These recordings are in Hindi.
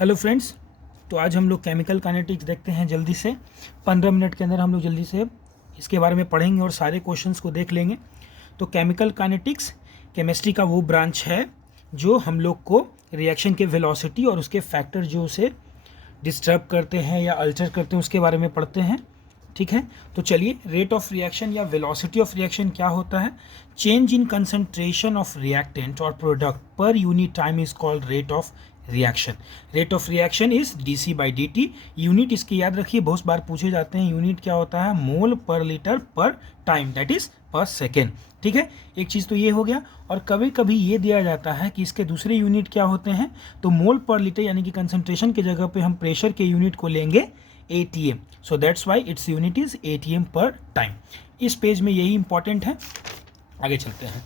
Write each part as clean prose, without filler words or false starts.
Hello friends. तो आज हम लोग केमिकल काइनेटिक्स देखते हैं जल्दी से 15 मिनट के अंदर हम लोग जल्दी से इसके बारे में पढ़ेंगे और सारे क्वेश्चंस को देख लेंगे। तो केमिकल काइनेटिक्स केमिस्ट्री का वो ब्रांच है जो हम लोग को रिएक्शन के वेलोसिटी और उसके फैक्टर जो उसे डिस्टर्ब करते हैं या अल्टर करते हैं उसके बारे में पढ़ते हैं। ठीक है, तो चलिए, रेट ऑफ रिएक्शन या वेलोसिटी ऑफ रिएक्शन क्या होता है? Change in concentration of reactant और product per unit time is called rate of reaction. Rate of reaction is dc by dt। Unit इसकी याद रखिए, बहुत बार पूछे जाते हैं। यूनिट क्या होता है? मोल पर लीटर पर टाइम, दैट इज पर सेकेंड। ठीक है, एक चीज़ तो ये हो गया। और कभी कभी ये दिया जाता है कि इसके दूसरे यूनिट क्या होते हैं, तो मोल पर लीटर यानी कि कंसंट्रेशन के जगह पे हम प्रेशर के यूनिट को लेंगे atm। So that's why it's unit is atm per time. इस पेज में यही इंपॉर्टेंट है। आगे चलते हैं।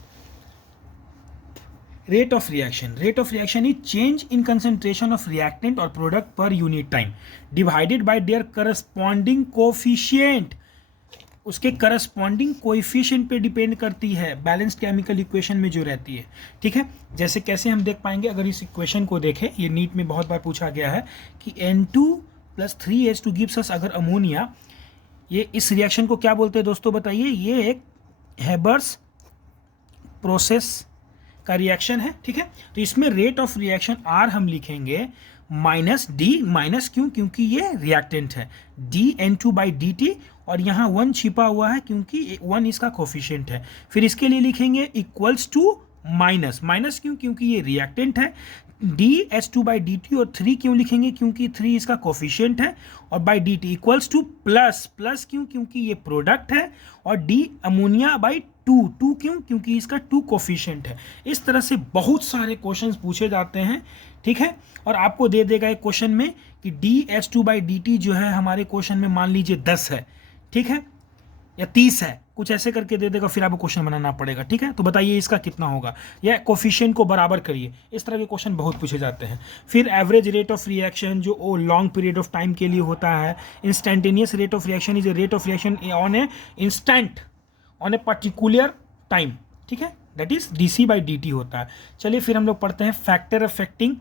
Rate of reaction is change in concentration of reactant और product per unit time divided by their corresponding coefficient. उसके करस्पॉन्डिंग कोएफिशिएंट पे डिपेंड करती है बैलेंस्ड केमिकल इक्वेशन में जो रहती है। ठीक है, जैसे कैसे हम देख पाएंगे अगर इस इक्वेशन को देखें, ये नीट में बहुत बार पूछा गया है कि N2 + 3H2 गिव्स अस अगर अमोनिया। ये इस रिएक्शन को क्या बोलते हैं दोस्तों, बताइए? ये एक हेबर्स प्रोसेस का रिएक्शन है। ठीक है, तो इसमें रेट ऑफ रिएक्शन R हम लिखेंगे माइनस डी, माइनस क्यों? क्योंकि ये रिएक्टेंट है, dN2/dt, और यहाँ 1 छिपा हुआ है क्योंकि 1 इसका कोफिशिएंट है। फिर इसके लिए लिखेंगे इक्वल्स टू माइनस, माइनस क्यों? क्योंकि ये रिएक्टेंट है, dH2/dt, और 3 क्यों लिखेंगे? क्योंकि 3 इसका कोफिशिएंट है, और by dt equals two plus, plus क्यों? क्योंकि ये प्रोडक्ट है, और d अमोनिया बाई 2 क्यों? क्योंकि इसका 2 कोफिशिएंट है। इस तरह से बहुत सारे क्वेश्चंस पूछे जाते हैं। ठीक है, और आपको दे देगा एक क्वेश्चन में कि dH2/dt जो है हमारे क्वेश्चन में मान लीजिए 10 है, ठीक है, या 30 है, कुछ ऐसे करके दे देगा, फिर आपको क्वेश्चन बनाना पड़ेगा। ठीक है, तो बताइए इसका कितना होगा, या कोफिशिएंट को बराबर करिए। इस तरह के क्वेश्चन बहुत पूछे जाते हैं। फिर एवरेज रेट ऑफ रिएक्शन जो लॉन्ग पीरियड ऑफ टाइम के लिए होता है। Instantaneous rate of reaction is a rate of reaction on A instant on a particular time. ठीक है, दैट इज dc/dt होता है। चलिए फिर हम लोग पढ़ते हैं फैक्टर अफेक्टिंग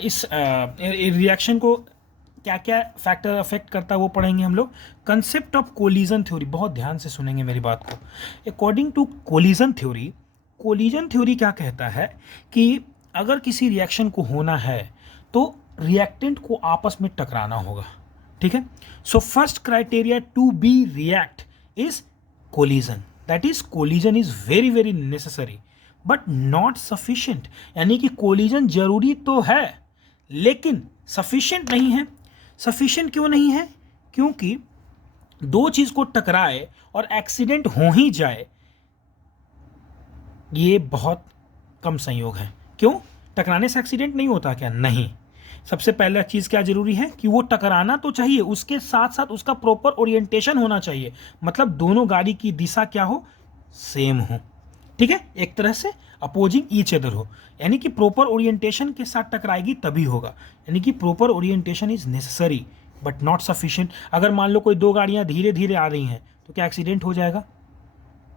इस रिएक्शन को, क्या क्या फैक्टर अफेक्ट करता है वो पढ़ेंगे हम लोग। कंसेप्ट ऑफ कोलिजन थ्योरी, बहुत ध्यान से सुनेंगे मेरी बात को। अकॉर्डिंग टू कोलिजन थ्योरी क्या कहता है कि अगर किसी रिएक्शन को होना है तो रिएक्टेंट को आपस में टकराना होगा। ठीक है, so first criteria to be react is collision, that is collision is very very necessary but not sufficient. यानी कि कोलिजन जरूरी तो है लेकिन सफिशिएंट नहीं है। सफिशिएंट क्यों नहीं है? क्योंकि दो चीज को टकराए और एक्सीडेंट हो ही जाए, ये बहुत कम संयोग है। क्यों? टकराने से एक्सीडेंट नहीं होता क्या? नहीं। सबसे पहला चीज क्या जरूरी है कि वो टकराना तो चाहिए, उसके साथ साथ उसका प्रॉपर ओरिएंटेशन होना चाहिए। मतलब दोनों गाड़ी की दिशा क्या हो? सेम हो। ठीक है, एक तरह से अपोजिंग ईच अदर हो, यानी कि प्रॉपर ओरिएंटेशन के साथ टकराएगी तभी होगा। यानी कि proper orientation is necessary but not sufficient. अगर मान लो कोई दो गाड़ियां धीरे धीरे आ रही हैं तो क्या एक्सीडेंट हो जाएगा?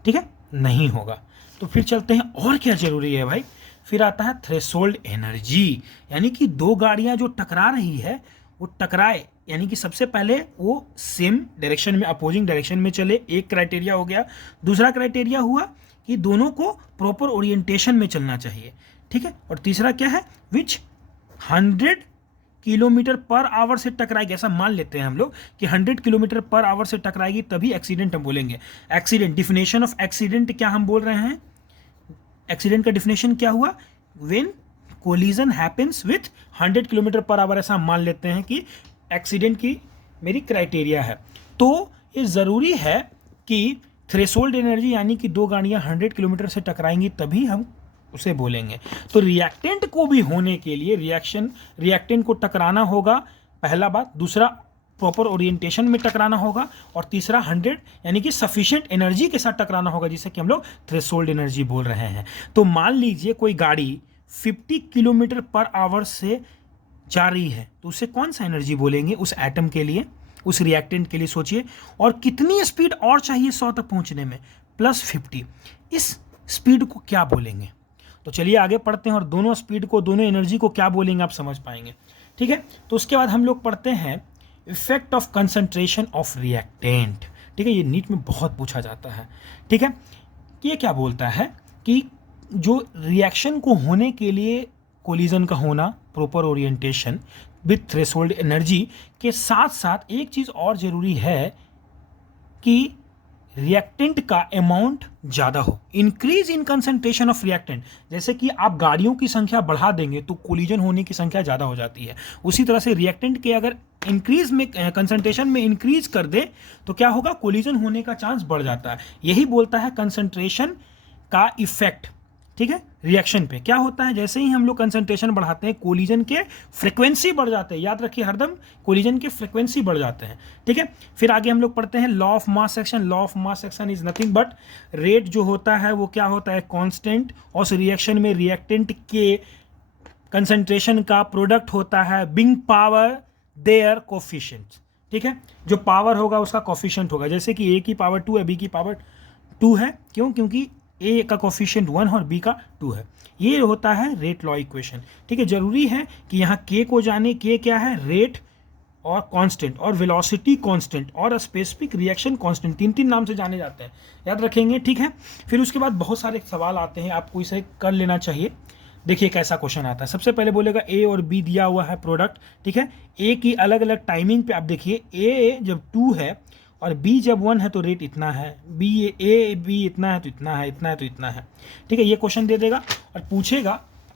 ठीक है, नहीं होगा। तो फिर चलते हैं, और क्या जरूरी है भाई? फिर आता है थ्रेशोल्ड एनर्जी, यानी कि दो गाड़ियां जो टकरा रही है वो टकराए, यानी कि सबसे पहले वो सेम डायरेक्शन में, अपोजिंग डायरेक्शन में चले, एक क्राइटेरिया हो गया। दूसरा क्राइटेरिया हुआ कि दोनों को प्रॉपर ओरिएंटेशन में चलना चाहिए। ठीक है, और तीसरा क्या है? विच 100 किलोमीटर पर आवर से टकराएगी। ऐसा मान लेते हैं हम लोग कि 100 किलोमीटर पर आवर से टकराएगी तभी एक्सीडेंट हम बोलेंगे। एक्सीडेंट, डिफिनेशन ऑफ एक्सीडेंट क्या हम बोल रहे हैं? एक्सीडेंट का डिफिनेशन क्या हुआ? When collision happens with 100 kilometre per hour. ऐसा मान लेते हैं कि एक्सीडेंट की मेरी क्राइटेरिया है। तो ये ज़रूरी है कि थ्रेशोल्ड एनर्जी, यानी कि दो गाड़ियां 100 किलोमीटर से टकराएंगी तभी हम उसे बोलेंगे। तो रिएक्टेंट को भी होने के लिए रिएक्टेंट को टकराना होगा, पहला बात। दूसरा, प्रॉपर ओरिएंटेशन में टकराना होगा, और तीसरा 100 यानी कि सफिशिएंट एनर्जी के साथ टकराना होगा, जिसे कि हम लोग थ्रेशोल्ड एनर्जी बोल रहे हैं। तो मान लीजिए कोई गाड़ी 50 किलोमीटर पर आवर से जा रही है तो उसे कौन सा एनर्जी बोलेंगे उस एटम के लिए, उस रिएक्टेंट के लिए? सोचिए, और कितनी स्पीड और चाहिए 100 तक पहुंचने में? +50। इस स्पीड को क्या बोलेंगे? तो चलिए आगे पढ़ते हैं और दोनों स्पीड को, दोनों एनर्जी को क्या बोलेंगे आप समझ पाएंगे। ठीक है। तो उसके बाद हम लोग पढ़ते हैं effect of concentration of reactant. ठीक है, ये नीट में बहुत पूछा जाता है। ठीक है, ये क्या बोलता है कि जो रिएक्शन को होने के लिए कोलिजन का होना, proper orientation with threshold energy के साथ साथ एक चीज़ और ज़रूरी है कि रिएक्टेंट का अमाउंट ज़्यादा हो, increase in concentration of reactant. जैसे कि आप गाड़ियों की संख्या बढ़ा देंगे तो कोलिजन होने की संख्या ज़्यादा हो जाती है, उसी तरह से रिएक्टेंट के अगर इंक्रीज में कंसंट्रेशन में इंक्रीज कर दे तो क्या होगा, कोलिजन होने का चांस बढ़ जाता है। यही बोलता है कंसंट्रेशन का इफेक्ट। ठीक है, रिएक्शन पे क्या होता है, जैसे ही हम लोग कंसंट्रेशन बढ़ाते हैं कोलिजन के फ्रीक्वेंसी बढ़ जाते हैं। याद रखिए हरदम कोलिजन के फ्रीक्वेंसी बढ़ जाते हैं। ठीक है, फिर आगे हम लोग पढ़ते हैं law of mass action. Law of mass action is nothing but rate जो होता है वो क्या होता है, कांस्टेंट, और उस रिएक्शन में रिएक्टेंट के कंसंट्रेशन का प्रोडक्ट होता है बिंग पावर देयर कोफिशिएंट। ठीक है, जो पावर होगा उसका कोफिशिएंट होगा। जैसे कि ए की पावर 2 है, बी की पावर 2 है, क्यों, क्योंकि ए का कोफिशिएंट 1 और बी का 2 है। ये होता है रेट लॉ इक्वेशन। ठीक है, जरूरी है कि यहाँ के को जाने, के क्या है, रेट और कांस्टेंट, और वेलोसिटी कांस्टेंट, और स्पेसिफिक रिएक्शन कांस्टेंट, तीन नाम से जाने जाते हैं, याद रखेंगे। ठीक है, फिर उसके बाद बहुत सारे सवाल आते हैं, आपको इसे कर लेना चाहिए। देखिए कैसा क्वेश्चन आता है। सबसे पहले बोलेगा ए और बी दिया हुआ है प्रोडक्ट। ठीक है, ए की अलग अलग टाइमिंग पे आप देखिए, ए जब 2 है और बी जब 1 है तो रेट इतना है, बी इतना है तो इतना है, इतना है तो इतना है। ठीक है, ये क्वेश्चन दे देगा और पूछेगा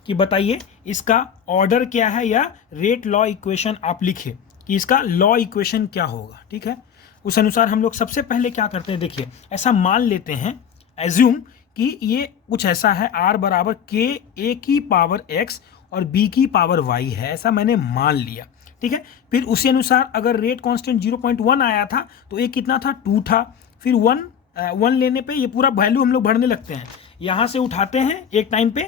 कि बताइए इसका ऑर्डर क्या है, या रेट लॉ इक्वेशन आप लिखे कि इसका लॉ इक्वेशन क्या होगा। ठीक है, उस अनुसार हम लोग सबसे पहले क्या करते हैं, देखिए ऐसा मान लेते हैं, एज्यूम कि ये कुछ ऐसा है, आर बराबर के ए की पावर एक्स और बी की पावर वाई है, ऐसा मैंने मान लिया। ठीक है, फिर उसी अनुसार अगर रेट कांस्टेंट 0.1 आया था तो ए कितना था, 2 था। फिर 1 लेने पे ये पूरा वैल्यू हम लोग भरने लगते हैं, यहाँ से उठाते हैं एक टाइम पे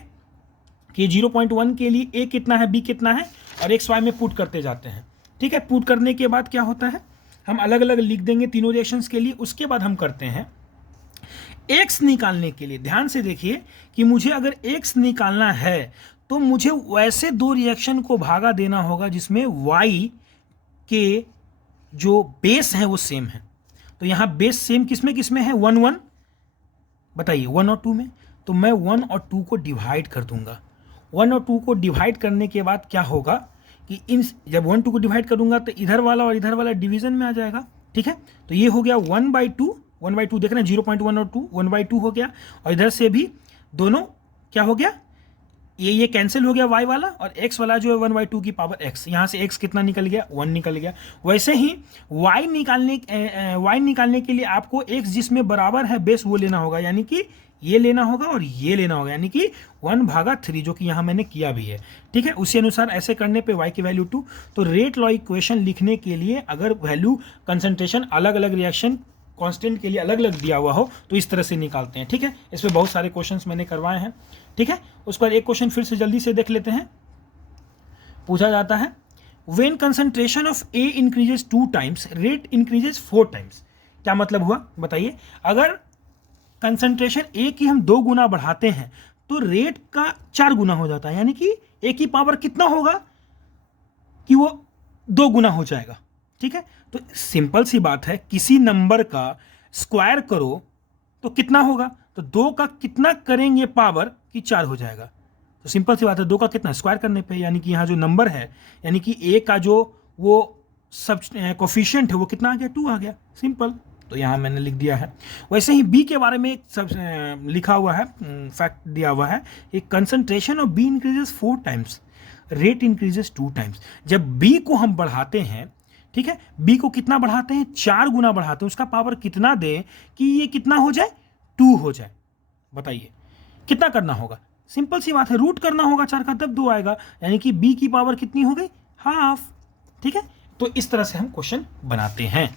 कि 0.1 के लिए ए कितना है, बी कितना है, और एक्स वाई में पुट करते जाते हैं। ठीक है, पुट करने के बाद क्या होता है, हम अलग अलग लिख देंगे तीनों रिएक्शंस के लिए। उसके बाद हम करते हैं एक्स निकालने के लिए। ध्यान से देखिए कि मुझे अगर एक्स निकालना है तो मुझे वैसे दो रिएक्शन को भागा देना होगा जिसमें y के जो बेस हैं वो सेम है। तो यहाँ बेस सेम किसमें किसमें है, 1 1, बताइए 1 और 2 में। तो मैं 1 और 2 को डिवाइड कर दूंगा। 1 और 2 को डिवाइड करने के बाद क्या होगा कि इन जब 1 2 को डिवाइड करूंगा तो इधर वाला और इधर वाला डिवीजन में आ जाएगा। ठीक है, तो ये हो गया 1/2 देख रहे हैं, 0.1 और 2 1/2 हो गया, और इधर से भी दोनों क्या हो गया, ये कैंसिल हो गया y वाला, और x वाला जो है 1/2 की पावर x, यहाँ से x कितना निकल गया, 1 निकल गया। वैसे ही y निकालने के लिए आपको x जिसमें बराबर है बेस वो लेना होगा, यानी कि ये लेना होगा और ये लेना होगा, यानी कि 1/3, जो कि यहाँ मैंने किया भी है। ठीक है, उसी अनुसार ऐसे करने पे y की वैल्यू 2। तो रेट लॉ इक्वेशन लिखने के लिए अगर वैल्यू कंसंट्रेशन अलग अलग रिएक्शन कांस्टेंट के लिए अलग अलग दिया हुआ हो तो इस तरह से निकालते हैं। ठीक है, इस पर बहुत सारे क्वेश्चंस मैंने करवाए हैं। ठीक है, उस पर एक क्वेश्चन फिर से जल्दी से देख लेते हैं। पूछा जाता है when concentration of A increases 2 times rate increases 4 times. क्या मतलब हुआ बताइए, अगर कंसंट्रेशन ए की हम 2 गुना बढ़ाते हैं तो रेट का 4 गुना हो जाता है, यानी कि ए की पावर कितना होगा कि वो 2 गुना हो जाएगा। ठीक है, तो सिंपल सी बात है, किसी नंबर का स्क्वायर करो तो कितना होगा, तो 2 का कितना करेंगे पावर कि 4 हो जाएगा। तो सिंपल सी बात है, 2 का कितना स्क्वायर करने पे, यानी कि यहाँ जो नंबर है, यानी कि ए का जो वो सब कोफिशिएंट है वो कितना आ गया, 2 आ गया, सिंपल। तो यहाँ मैंने लिख दिया है। वैसे ही बी के बारे में सब लिखा हुआ है, फैक्ट दिया हुआ है, एक concentration of B increases 4 times rate increases 2 times. जब बी को हम बढ़ाते हैं, ठीक है, बी को कितना बढ़ाते हैं, 4 गुना बढ़ाते हैं, उसका पावर कितना दे कि ये कितना हो जाए, 2 हो जाए। बताइए कितना करना होगा, सिंपल सी बात है, रूट करना होगा 4 का, तब 2 आएगा, यानी कि बी की पावर कितनी हो गई, हाफ। ठीक है, तो इस तरह से हम क्वेश्चन बनाते हैं।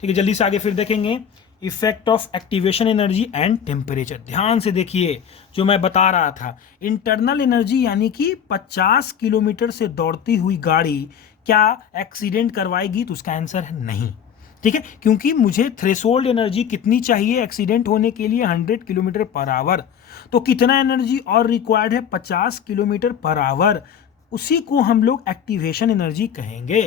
ठीक है, जल्दी से आगे फिर देखेंगे effect of activation energy and temperature. ध्यान से देखिए, जो मैं बता रहा था, इंटरनल एनर्जी यानी कि 50 किलोमीटर से दौड़ती हुई गाड़ी क्या एक्सीडेंट करवाएगी, तो उसका आंसर है नहीं। ठीक है, क्योंकि मुझे थ्रेशोल्ड एनर्जी कितनी चाहिए एक्सीडेंट होने के लिए, 100 किलोमीटर पर आवर। तो कितना एनर्जी और रिक्वायर्ड है, 50 किलोमीटर पर आवर। उसी को हम लोग एक्टिवेशन एनर्जी कहेंगे।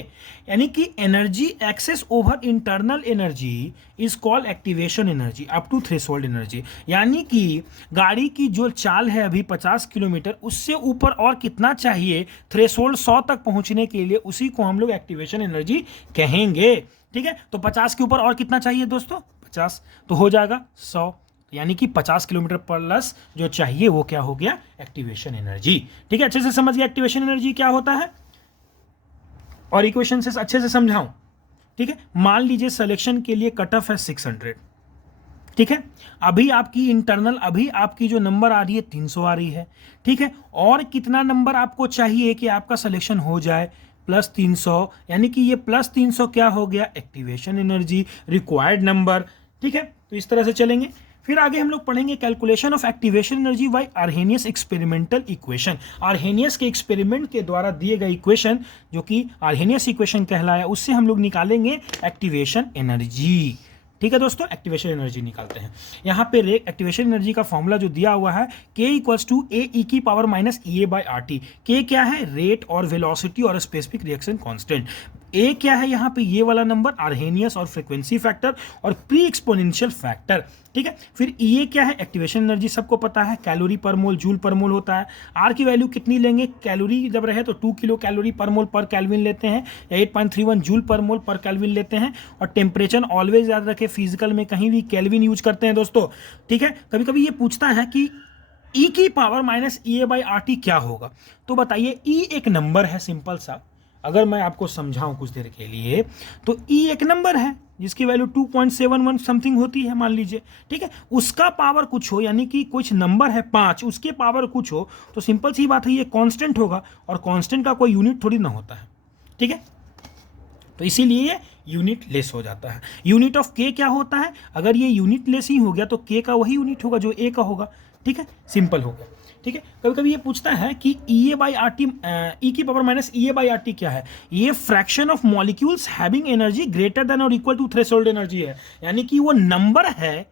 यानी कि energy excess over internal energy is called activation energy up to threshold energy. यानी कि गाड़ी की जो चाल है अभी 50 किलोमीटर, उससे ऊपर और कितना चाहिए थ्रेशोल्ड 100 तक पहुंचने के लिए, उसी को हम लोग एक्टिवेशन एनर्जी कहेंगे। ठीक है, तो 50 के ऊपर और कितना चाहिए दोस्तों? 50, तो हो जाएगा 100, यानी कि 50 किलोमीटर प्लस जो चाहिए वो क्या हो गया? Activation energy. ठीक है, अच्छे से समझ गया एक्टिवेशन एनर्जी क्या होता है, और इक्वेशन से अच्छे से समझाऊं। ठीक है, मान लीजिए सिलेक्शन के लिए कट ऑफ है 600। ठीक है, अभी आपकी इंटरनल, अभी आपकी जो नंबर आ रही है 300 आ रही है। ठीक है, और कितना नंबर आपको चाहिए कि आपका सिलेक्शन हो जाए? प्लस 300, यानी कि ये प्लस 300 क्या हो गया? Activation energy, required number. ठीक है, तो इस तरह से चलेंगे। फिर आगे हम लोग पढ़ेंगे calculation of activation energy by Arrhenius experimental equation. Arrhenius के एक्सपेरिमेंट के द्वारा दिए गए इक्वेशन, जो कि आर्हेनियस इक्वेशन कहलाया, उससे हम लोग निकालेंगे एक्टिवेशन एनर्जी। ठीक है दोस्तों, एक्टिवेशन एनर्जी निकालते हैं। यहाँ पे एक्टिवेशन एनर्जी का फॉर्मूला जो दिया हुआ है, K इक्वल्स टू ए ई की power minus EA by RT। के क्या है? रेट और वेलोसिटी और स्पेसिफिक रिएक्शन कांस्टेंट। ए क्या है यहाँ पे? ये वाला नंबर आर्हेनियस और फ्रीक्वेंसी फैक्टर और प्री एक्सपोनेंशियल फैक्टर। ठीक है, फिर EA क्या है? एक्टिवेशन एनर्जी सबको पता है, कैलोरी पर मोल, जूल पर मोल होता है। R की वैल्यू कितनी लेंगे? कैलोरी जब रहे तो 2 किलो कैलोरी पर मोल पर केल्विन लेते हैं, 8.31 जूल पर मोल पर केल्विन लेते हैं। और टेम्परेचर ऑलवेज याद रखें, फिजिकल में कहीं भी केल्विन यूज करते हैं दोस्तों। ठीक है, कभी कभी ये पूछता है कि E की power minus EA by RT क्या होगा? तो बताइए, E एक नंबर है सिंपल सा। अगर मैं आपको समझाऊं कुछ देर के लिए, तो E एक नंबर है जिसकी वैल्यू 2.71 समथिंग होती है मान लीजिए। ठीक है, उसका पावर कुछ हो, यानी कि कुछ नंबर है 5, उसके पावर कुछ हो, तो सिंपल सी बात है ये कांस्टेंट होगा, और कांस्टेंट का कोई यूनिट थोड़ी ना होता है। ठीक है, तो इसीलिए ये यूनिट लेस हो जाता है। यूनिट ऑफ के क्या होता है? अगर ये यूनिट लेस ही हो गया तो के का वही यूनिट होगा जो ए का होगा। ठीक है, सिंपल हो गया। ठीक है, कभी कभी ये पूछता है कि EA बाई RT, E की power minus EA by RT क्या है? ये fraction of molecules having energy greater than और इक्वल टू थ्रेशोल्ड एनर्जी है। यानी कि वो नंबर है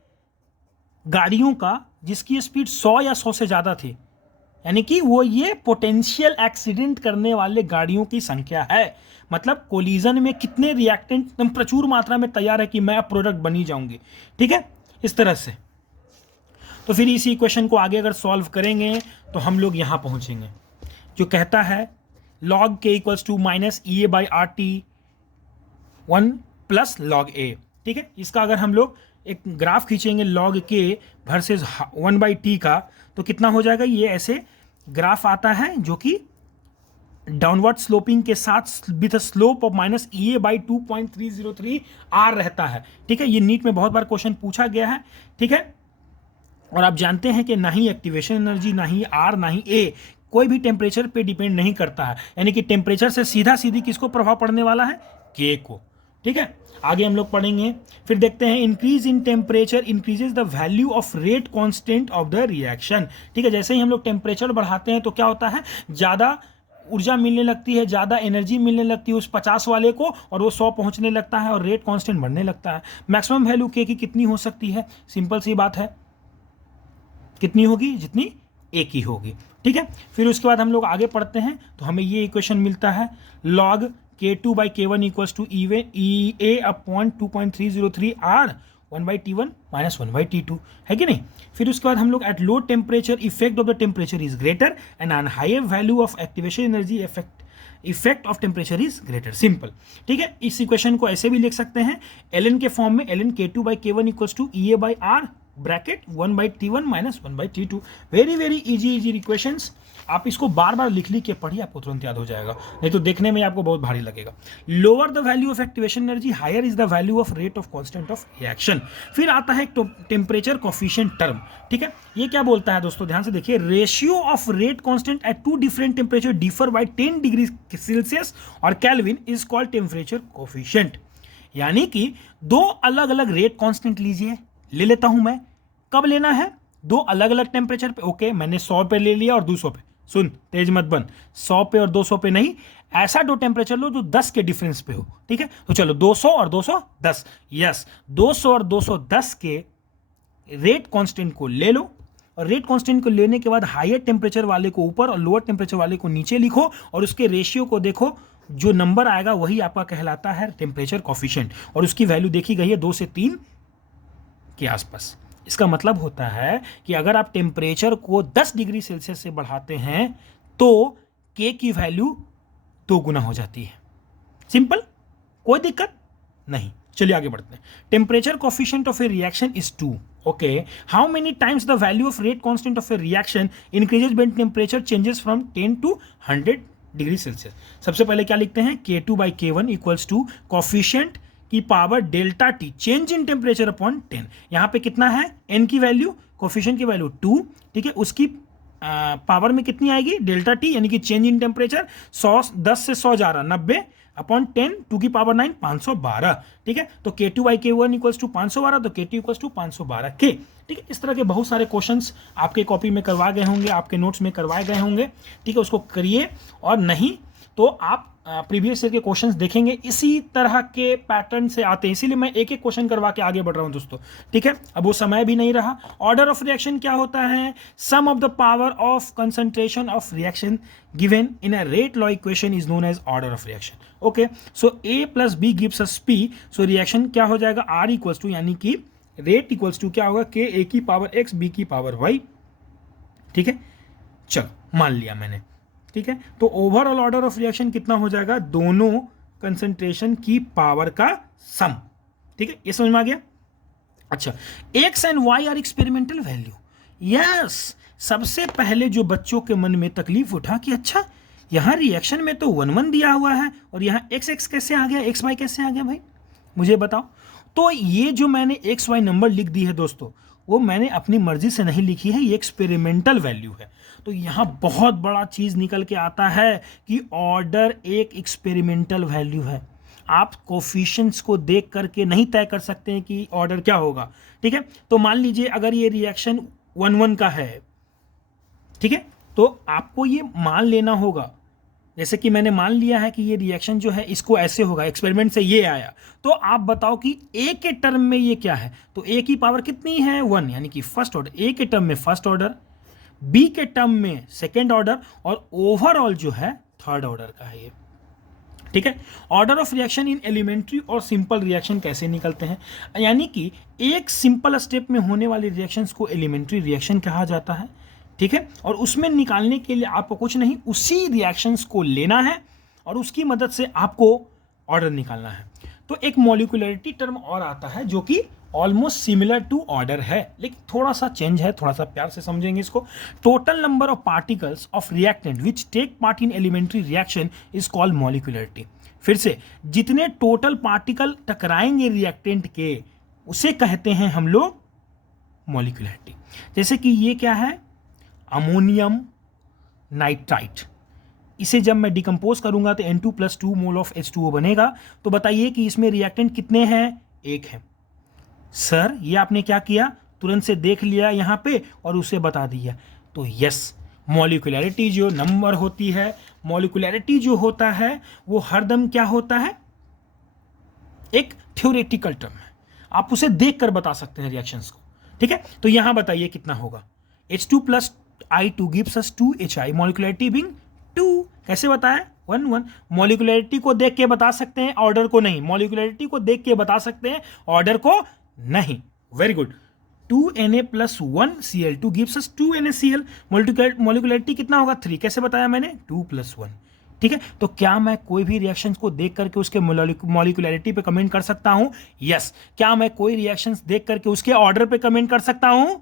गाड़ियों का जिसकी स्पीड 100 या 100 से ज्यादा थी, यानी कि वो ये पोटेंशियल एक्सीडेंट करने वाले गाड़ियों की संख्या है। मतलब कोलिजन में कितने रिएक्टेंट एकदम प्रचुर मात्रा में तैयार है कि मैं अब प्रोडक्ट बनी जाऊंगी। ठीक है, इस तरह से। तो फिर इसी इक्वेशन को आगे अगर सॉल्व करेंगे तो हम लोग यहां पहुंचेंगे, जो कहता है log k equals to minus EA by RT 1 plus log A। ठीक है, इसका अगर हम लोग एक ग्राफ खींचेंगे log k versus 1 by T का, तो कितना हो जाएगा? ये ऐसे ग्राफ आता है जो कि डाउनवर्ड स्लोपिंग के साथ with slope of minus EA by 2.303 R रहता है। ठीक है, ये नीट में बहुत बार क्वेश्चन पूछा गया है। ठीक है, और आप जानते हैं कि ना ही एक्टिवेशन एनर्जी, ना ही R, ना ही A कोई भी टेम्परेचर पे डिपेंड नहीं करता है। यानी कि टेम्परेचर से सीधा सीधी किसको प्रभाव पड़ने वाला है? K को। ठीक है, आगे हम लोग पढ़ेंगे। फिर देखते हैं, increase in temperature increases the value of rate constant of the reaction. ठीक है, जैसे ही हम लोग टेम्परेचर बढ़ाते हैं तो क्या होता है? ज़्यादा ऊर्जा मिलने लगती है, ज़्यादा एनर्जी मिलने लगती है उस 50 वाले को, और वो 100 पहुंचने लगता है, और रेट कांस्टेंट बढ़ने लगता है। मैक्सिमम वैल्यू K की कितनी हो सकती है? सिंपल सी बात है, कितनी होगी? जितनी A की होगी। ठीक है, फिर उसके बाद हम लोग आगे पढ़ते हैं तो हमें ये इक्वेशन मिलता है, log K2 by K1 equals to EA upon 2.303 R 1 by T1 minus 1 by T2, है कि नहीं? फिर उसके बाद हम लोग at low temperature effect of the temperature is greater and on higher value of activation energy effect of temperature is greater. Simple. ठीक है, इस इक्वेशन को ऐसे भी लिख सकते हैं ln के फॉर्म में, ln K2 by K1 equals to EA by R bracket 1 by T1 minus 1 by T2। Very very easy equations. आप इसको बार बार लिख के पढ़िए, आपको तुरंत याद हो जाएगा, नहीं तो देखने में आपको बहुत भारी लगेगा। Lower the value of activation energy higher is the value of rate of constant of reaction. फिर आता है टेम्परेचर कोफिशिएंट टर्म। ठीक है, ये क्या बोलता है दोस्तों? ध्यान से देखिए, ratio of rate constant at two different temperature differ by 10 degree Celsius और Kelvin is called temperature coefficient. यानी कि दो अलग अलग रेट कांस्टेंट लीजिए, ले लेता हूं मैं। कब लेना है? दो अलग अलग टेम्परेचर पे। ओके, मैंने 100 पे ले लिया और 200 पे। सुन, तेज मत बन, 100 पे और 200 पे नहीं, ऐसा दो टेम्परेचर लो जो 10 के डिफरेंस पे हो। ठीक है, तो चलो 200 और 210। यस, 200 और 210 के रेट कांस्टेंट को ले लो, और रेट कांस्टेंट को लेने के बाद हायर टेम्परेचर वाले को ऊपर और लोअर टेम्परेचर वाले को नीचे लिखो और उसके रेशियो को देखो, जो नंबर आएगा वही आपका कहलाता है टेम्परेचर कॉफिशिएंट, और उसकी वैल्यू देखी गई है 2 से 3 के आसपास। इसका मतलब होता है कि अगर आप टेम्परेचर को 10 डिग्री सेल्सियस से बढ़ाते हैं तो के की वैल्यू 2 गुना हो जाती है। सिंपल, कोई दिक्कत नहीं। चलिए आगे बढ़ते हैं। Temperature coefficient of a reaction is 2। Okay, how many times the value of rate constant of a reaction increases when temperature changes from 10 to 100 degree Celsius. सबसे पहले क्या लिखते हैं, K2 by K1 equals to coefficient की power delta T change in temperature upon 10। यहां पे कितना है, n की वैल्यू, कोफिशिएंट की वैल्यू 2, ठीक है, उसकी पावर में कितनी आएगी, डेल्टा टी, यानी कि चेंज इन टेम्परेचर 10 से 100 जा रहा 90 अपॉन 10 2 की पावर 9 512, ठीक है। तो K2 by K1 equals to 512, तो K2 इक्वल्स टू 512 के, ठीक है। इस तरह के बहुत सारे क्वेश्चंस आपके कॉपी में करवाए गए होंगे, आपके नोट्स में करवाए गए होंगे, ठीक है। उसको करिए, और नहीं तो आप प्रीवियस ईयर के क्वेश्चंस देखेंगे, इसी तरह के पैटर्न से आते हैं, इसीलिए मैं एक एक क्वेश्चन करवा के आगे बढ़ रहा हूं दोस्तों, ठीक है। अब वो समय भी नहीं रहा। ऑर्डर ऑफ रिएक्शन क्या होता है, sum of the power of concentration of reaction given in a rate law equation is known as order of reaction. Okay, so A plus B gives us P, so reaction क्या हो जाएगा, आर इक्वल्स टू, यानी कि रेट इक्वल्स टू क्या होगा, के ए की पावर एक्स बी की पावर वाई, ठीक है। चलो मान लिया मैंने, ठीक है। तो ओवरऑल ऑर्डर ऑफ रिएक्शन कितना हो जाएगा, दोनों कंसंट्रेशन की पावर का सम, ठीक है। ये समझ में आ गया। अच्छा, X and Y are experimental value. Yes, सबसे पहले जो बच्चों के मन में तकलीफ उठा कि अच्छा यहां रिएक्शन में तो 1 1 दिया हुआ है और यहां एक्स एक्स कैसे आ गया, एक्स वाई कैसे आ गया, भाई मुझे बताओ। तो ये जो मैंने एक्स वाई नंबर लिख दी है दोस्तों, वो मैंने अपनी मर्जी से नहीं लिखी है, ये एक्सपेरिमेंटल वैल्यू है। तो यहाँ बहुत बड़ा चीज़ निकल के आता है कि ऑर्डर एक एक्सपेरिमेंटल वैल्यू है। आप कोफिशिएंट्स को देख करके नहीं तय कर सकते हैं कि ऑर्डर क्या होगा, ठीक है। तो मान लीजिए अगर ये रिएक्शन 1 1 का है, ठीक है, तो आपको ये मान लेना होगा, जैसे कि मैंने मान लिया है कि ये रिएक्शन जो है इसको ऐसे होगा, एक्सपेरिमेंट से ये आया। तो आप बताओ कि ए के टर्म में ये क्या है, तो ए की पावर कितनी है 1, यानी कि फर्स्ट ऑर्डर, ए के टर्म में फर्स्ट ऑर्डर, बी के टर्म में सेकेंड ऑर्डर, और ओवरऑल जो है थर्ड ऑर्डर का है ये, ठीक है। Order of reaction in elementary और सिंपल रिएक्शन कैसे निकलते हैं, यानी कि एक सिंपल स्टेप में होने वाली रिएक्शंस को एलिमेंट्री रिएक्शन कहा जाता है, ठीक है। और उसमें निकालने के लिए आपको कुछ नहीं, उसी रिएक्शंस को लेना है और उसकी मदद से आपको ऑर्डर निकालना है। तो एक मॉलिक्यूलरिटी टर्म और आता है जो कि ऑलमोस्ट सिमिलर टू ऑर्डर है, लेकिन थोड़ा सा चेंज है, थोड़ा सा प्यार से समझेंगे इसको। Total number of particles of reactant which take part in elementary reaction is called molecularity. फिर से, जितने टोटल पार्टिकल टकराएंगे रिएक्टेंट के, उसे कहते हैं हम लोग मॉलिक्यूलरिटी। जैसे कि ये क्या है, अमोनियम नाइट्राइट, इसे जब मैं डिकम्पोज करूंगा तो N2 + 2 मोल ऑफ H2O बनेगा। तो बताइए कि इसमें रिएक्टेंट कितने हैं, 1 है। सर ये आपने क्या किया, तुरंत से देख लिया यहाँ पे और उसे बता दिया। तो यस, मॉलिक्यूलरिटी जो नंबर होती है, मॉलिक्यूलरिटी जो होता है वो हरदम क्या होता है, एक थ्योरेटिकल टर्म है, आप उसे देख कर बता सकते हैं रिएक्शंस को, ठीक है। तो यहां बताइए कितना होगा, H2 + I2 gives us 2HI, molecularity being 2, कैसे बताया, 1 1। मॉलिक्यूलरिटी को देख के बता सकते हैं, ऑर्डर को नहीं, मॉलिक्यूलरिटी को देख के बता सकते हैं, ऑर्डर को नहीं। Very good. 2Na + 1 Cl2 gives us 2NaCl, molecularity कितना होगा, 3, कैसे बताया मैंने, 2 + 1, ठीक है। तो क्या मैं कोई भी रिएक्शंस को देख करके उसके मॉलिक्यूलरिटी पे कमेंट कर सकता हूं, यस। क्या मैं कोई रिएक्शंस देख करके उसके ऑर्डर पे कमेंट कर सकता हूं,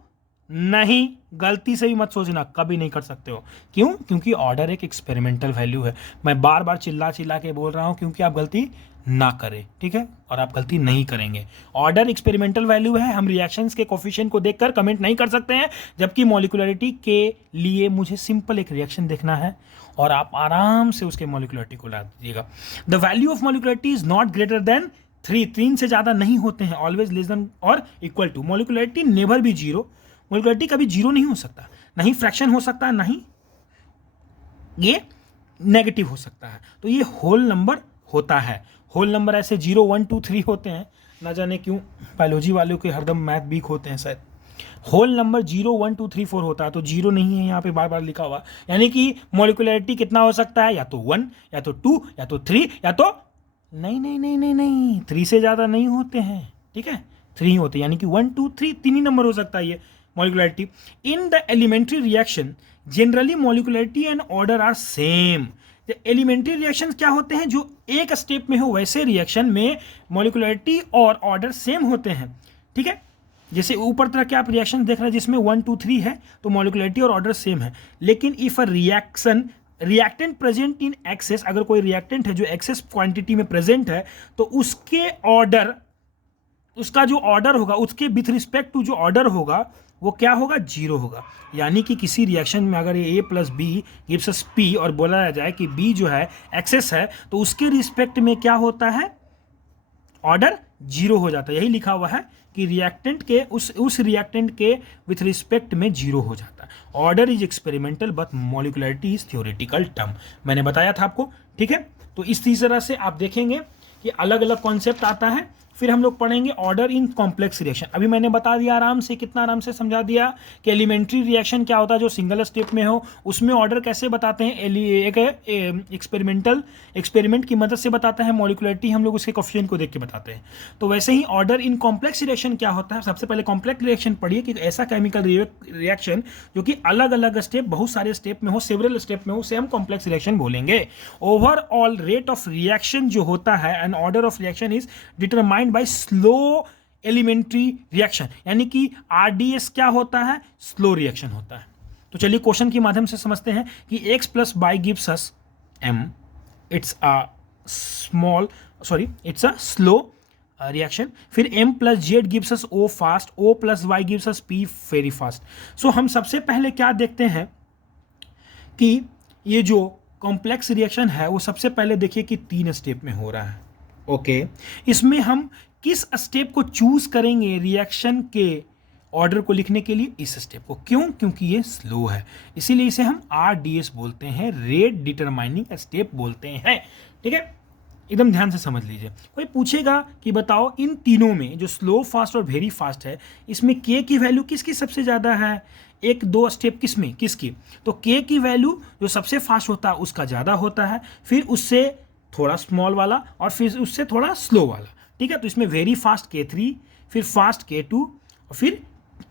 नहीं, गलती से भी मत सोचना, कभी नहीं कर सकते हो। क्यों, क्योंकि ऑर्डर एक एक्सपेरिमेंटल वैल्यू है। मैं बार बार चिल्ला के बोल रहा हूं क्योंकि आप गलती ना करें, ठीक है, और आप गलती नहीं करेंगे। ऑर्डर एक्सपेरिमेंटल वैल्यू है, हम रिएक्शंस के कोफिशिएंट को देखकर कमेंट नहीं कर सकते हैं, जबकि मॉलिक्यूलरिटी के लिए मुझे सिंपल एक रिएक्शन देखना है और आप आराम से उसके मॉलिक्यूलरिटी को ला दीजिएगा। The value of molecularity is not greater than 3 से ज़्यादा नहीं होते हैं, ऑलवेज लेस देन और इक्वल टू। मॉलिक्यूलरिटी नेवर भी 0, मॉलिक्यूलरिटी कभी 0 नहीं हो सकता, नहीं फ्रैक्शन हो सकता, नहीं ये नेगेटिव हो सकता है। तो ये होल नंबर होता है। होल नंबर ऐसे 0 1 2 3 होते हैं, ना जाने क्यों बायोलॉजी वालों के हरदम मैथ वीक होते हैं शायद। होल नंबर 0 1 2 3 4 होता है, तो 0 नहीं है यहाँ पे बार बार लिखा हुआ, यानी कि मॉलिक्युलरिटी कितना हो सकता है, या तो 1 या तो 2 या तो 3 या तो नहीं नहीं नहीं नहीं नहीं 3 से ज़्यादा नहीं होते हैं, ठीक है, 3 होते हैं, यानी कि 1 2 3 तीन ही नंबर हो सकता है ये molecularity. In the elementary reaction generally molecularity and order are same. Elementary reaction क्या होते हैं, जो एक स्टेप में हो वैसे रिएक्शन में मॉलिक्युलरिटी और ऑर्डर सेम होते हैं, ठीक है। जैसे ऊपर तरह के आप रिएक्शन देख रहे हैं जिसमें 1 2 3 है, तो मॉलिक्युलरिटी और ऑर्डर सेम है। लेकिन if a reactant present in excess, अगर कोई रिएक्टेंट है जो एक्सेस क्वांटिटी में प्रेजेंट है, तो उसके ऑर्डर, उसका जो ऑर्डर होगा, उसके विथ रिस्पेक्ट टू जो ऑर्डर होगा वो क्या होगा, 0 होगा। यानी कि किसी रिएक्शन में अगर ये A plus B gives us P और बोला जाए कि B जो है एक्सेस है, तो उसके रिस्पेक्ट में क्या होता है, ऑर्डर 0 हो जाता है। यही लिखा हुआ है कि रिएक्टेंट के उस रिएक्टेंट के विथ रिस्पेक्ट में 0 हो जाता है। Order is experimental but molecularity is theoretical term, मैंने बताया था आपको, ठीक है। तो इस तरह से आप देखेंगे कि अलग अलग कॉन्सेप्ट आता है। फिर हम लोग पढ़ेंगे ऑर्डर इन कॉम्प्लेक्स रिएक्शन। अभी मैंने बता दिया आराम से, कितना आराम से समझा दिया कि एलिमेंट्री रिएक्शन क्या होता है जो सिंगल स्टेप में हो, उसमें ऑर्डर कैसे बताते हैं, एक एक्सपेरिमेंट की मदद से बताते हैं, मॉलिक्युलरिटी हम लोग उसके कोफिशिएंट को देख के बताते हैं। तो वैसे ही ऑर्डर इन कॉम्प्लेक्स रिएक्शन क्या होता है, सबसे पहले कॉम्प्लेक्स रिएक्शन पढ़िए कि ऐसा केमिकल रिएक्शन जो कि अलग अलग स्टेप, बहुत सारे स्टेप में हो, सेवरल स्टेप में हो, उसे हम कॉम्प्लेक्स रिएक्शन बोलेंगे। ओवरऑल रेट ऑफ रिएक्शन जो होता है and order of reaction is determined by slow elementary reaction, यानी कि आरडीएस क्या होता है, स्लो रिएक्शन होता है। तो चलिए क्वेश्चन के माध्यम से समझते हैं कि x plus y gives us m, it's a slow reaction. फिर m plus Z gives us o fast, o plus y gives us p very fast. So हम सबसे पहले क्या देखते हैं कि ये जो कॉम्प्लेक्स रिएक्शन है वो सबसे पहले देखिए कि 3 स्टेप में हो रहा है, ओके। इसमें हम किस स्टेप को चूज करेंगे रिएक्शन के ऑर्डर को लिखने के लिए, इस स्टेप को। क्यों, क्योंकि ये स्लो है, इसीलिए इसे हम RDS बोलते हैं, रेट डिटरमाइनिंग स्टेप बोलते हैं, ठीक है। एकदम ध्यान से समझ लीजिए। कोई पूछेगा कि बताओ इन तीनों में जो स्लो, फास्ट और वेरी फास्ट है, इसमें K की वैल्यू किसकी सबसे ज़्यादा है, एक दो स्टेप किसमें, किसकी, तो K की वैल्यू जो सबसे फास्ट होता है उसका ज़्यादा होता है, फिर उससे थोड़ा स्मॉल वाला और फिर उससे थोड़ा स्लो वाला, ठीक है। तो इसमें वेरी फास्ट K3, फिर फास्ट K2 और फिर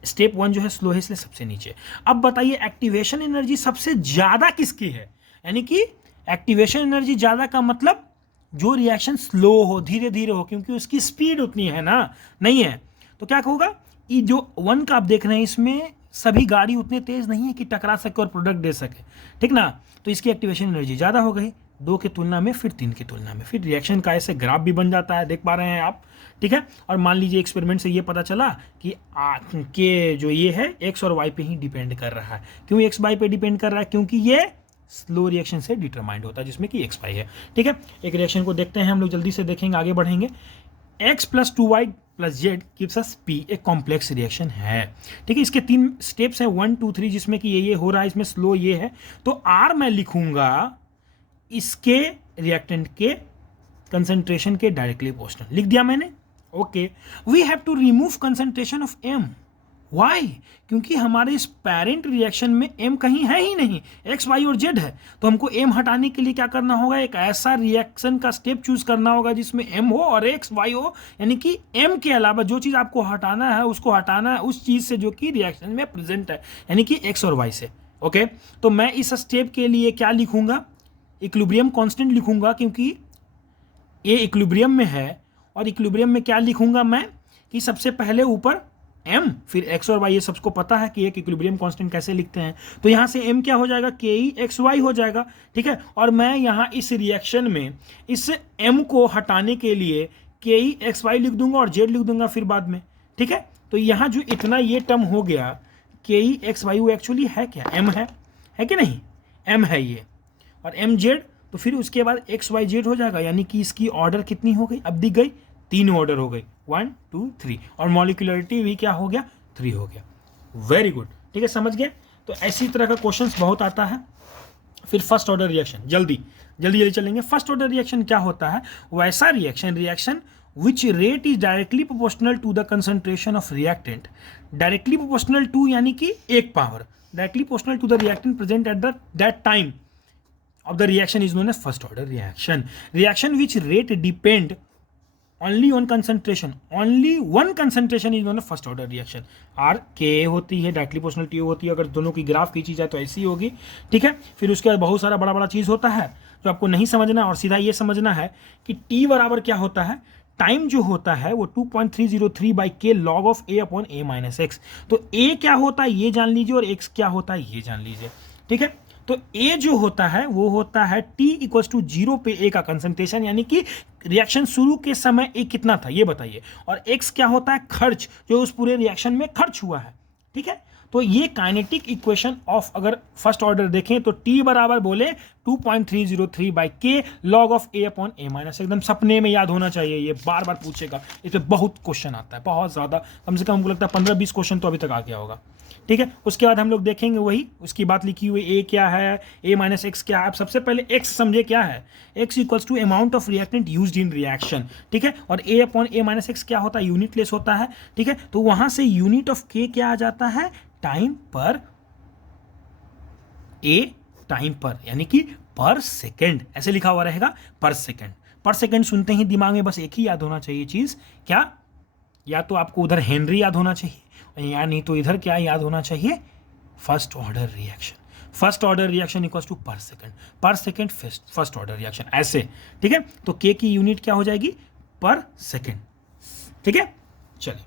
स्टेप 1 जो है स्लो है इसलिए सबसे नीचे। अब बताइए एक्टिवेशन एनर्जी सबसे ज़्यादा किसकी है, यानी कि एक्टिवेशन एनर्जी ज़्यादा का मतलब जो रिएक्शन स्लो हो, धीरे धीरे हो, क्योंकि उसकी स्पीड उतनी है ना, नहीं है। तो क्या होगा, ये जो 1 का आप देख रहे हैं इसमें सभी गाड़ी उतने तेज नहीं है कि टकरा सके और प्रोडक्ट दे सके, ठीक ना। तो इसकी एक्टिवेशन एनर्जी ज़्यादा हो गई 2 की तुलना में, फिर 3 की तुलना में। फिर रिएक्शन का ऐसे ग्राफ भी बन जाता है, देख पा रहे हैं आप, ठीक है। और मान लीजिए एक्सपेरिमेंट से ये पता चला कि जो ये है एक्स और वाई पे ही डिपेंड कर रहा है। क्यों एक्स वाई पे डिपेंड कर रहा है, क्योंकि ये स्लो रिएक्शन से डिटरमाइंड होता है जिसमें कि एक्स वाई है, ठीक है। एक रिएक्शन को देखते हैं हम लोग, जल्दी से देखेंगे, आगे बढ़ेंगे। x plus 2y plus Z gives us p, एक कॉम्प्लेक्स रिएक्शन है, ठीक है। इसके 3 स्टेप्स हैं 1 2 3, जिसमें कि ये हो रहा है, इसमें स्लो ये है। तो r मैं लिखूंगा इसके रिएक्टेंट के कंसंट्रेशन के डायरेक्टली प्रोपोर्शनल, लिख दिया मैंने, okay. We have to remove concentration of m, Y, क्योंकि हमारे इस पेरेंट रिएक्शन में m कहीं है ही नहीं, x y और z है। तो हमको m हटाने के लिए क्या करना होगा, एक ऐसा रिएक्शन का स्टेप चूज करना होगा जिसमें m हो और x y हो, यानी कि m के अलावा जो चीज़ आपको हटाना है उसको हटाना है उस चीज़ से जो कि रिएक्शन में प्रेजेंट है, यानी कि x और y से, ओके। तो मैं इस स्टेप के लिए क्या लिखूंगा, इक्विलिब्रियम कांस्टेंट लिखूंगा, क्योंकि ये इक्विलिब्रियम में है। और इक्विलिब्रियम में क्या लिखूंगा मैं कि सबसे पहले ऊपर m, फिर x और y, ये सबको पता है कि एक इक्विलिब्रियम कांस्टेंट कैसे लिखते हैं। तो यहाँ से m क्या हो जाएगा, KE हो जाएगा, ठीक है। और मैं यहाँ इस रिएक्शन में इस m को हटाने के लिए KE लिख दूंगा और z लिख दूंगा फिर बाद में, ठीक है। तो यहाँ जो इतना ये टर्म हो गया KE वो एक्चुअली है क्या, m है कि नहीं, m है ये, और mz, तो फिर उसके बाद XYZ हो जाएगा, यानी कि इसकी ऑर्डर कितनी हो गई, अब दिख गई 3 ऑर्डर हो गई, 1 2 3, और मॉलिक्युलरिटी भी क्या हो गया, 3 हो गया। वेरी गुड, ठीक है, समझ गए। तो ऐसी तरह का क्वेश्चंस बहुत आता है। फिर फर्स्ट ऑर्डर रिएक्शन, जल्दी चलेंगे। फर्स्ट ऑर्डर रिएक्शन क्या होता है, वैसा reaction which rate is directly proportional to the concentration of reactant. Directly proportional to यानी कि एक power, directly proportional to the reactant present at that time of the reaction is known as first order reaction. Reaction which rate depend only on concentration, only one concentration is known as first order reaction. R K होती है, डायरेक्टली प्रोपोर्शनल T होती है. अगर दोनों की ग्राफ खींची जाए तो ऐसी होगी, ठीक है. फिर उसके बाद बहुत सारा बड़ा बड़ा चीज़ होता है जो आपको नहीं समझना, और सीधा ये समझना है कि T बराबर क्या होता है. टाइम जो होता है वो 2.303 बाई के log of A upon A minus x. तो ए क्या होता है ये जान लीजिए, और एक्स क्या होता है ये जान लीजिए, ठीक है. तो ए जो होता है वो होता है T इक्वल टू 0 पे ए का कंसंट्रेशन, यानी कि रिएक्शन शुरू के समय ए कितना था ये बताइए, और एक्स क्या होता है खर्च जो उस पूरे रिएक्शन में खर्च हुआ है, ठीक है. तो ये काइनेटिक इक्वेशन ऑफ अगर फर्स्ट ऑर्डर देखें तो T बराबर बोले 2.303 बाई के log of A upon A minus. एकदम सपने में याद होना चाहिए, ये बार बार पूछेगा, इस पर बहुत क्वेश्चन आता है, बहुत ज़्यादा, कम से कम हमको लगता है 15-20 क्वेश्चन तो अभी तक आ गया होगा, ठीक है. उसके बाद हम लोग देखेंगे वही उसकी बात लिखी हुई, ए क्या है, ए माइनस एक्स क्या है. अब सबसे पहले एक्स समझे क्या है. X equals to amount of reactant used in reaction, ठीक है. और A upon A minus X क्या होता है, यूनिटलेस होता है, ठीक है. तो वहां से यूनिट ऑफ के क्या आ जाता है, टाइम पर ए, टाइम पर यानी कि पर सेकेंड, ऐसे लिखा हुआ रहेगा पर सेकेंड. पर सेकेंड सुनते ही दिमाग में बस एक ही याद होना चाहिए चीज, क्या, या तो आपको उधर हेनरी याद होना चाहिए, या नहीं तो इधर क्या याद होना चाहिए, first order reaction. First order reaction equals to पर सेकेंड फर्स्ट ऑर्डर रिएक्शन, ऐसे, ठीक है. तो के की यूनिट क्या हो जाएगी, पर सेकेंड, ठीक है. चलिए,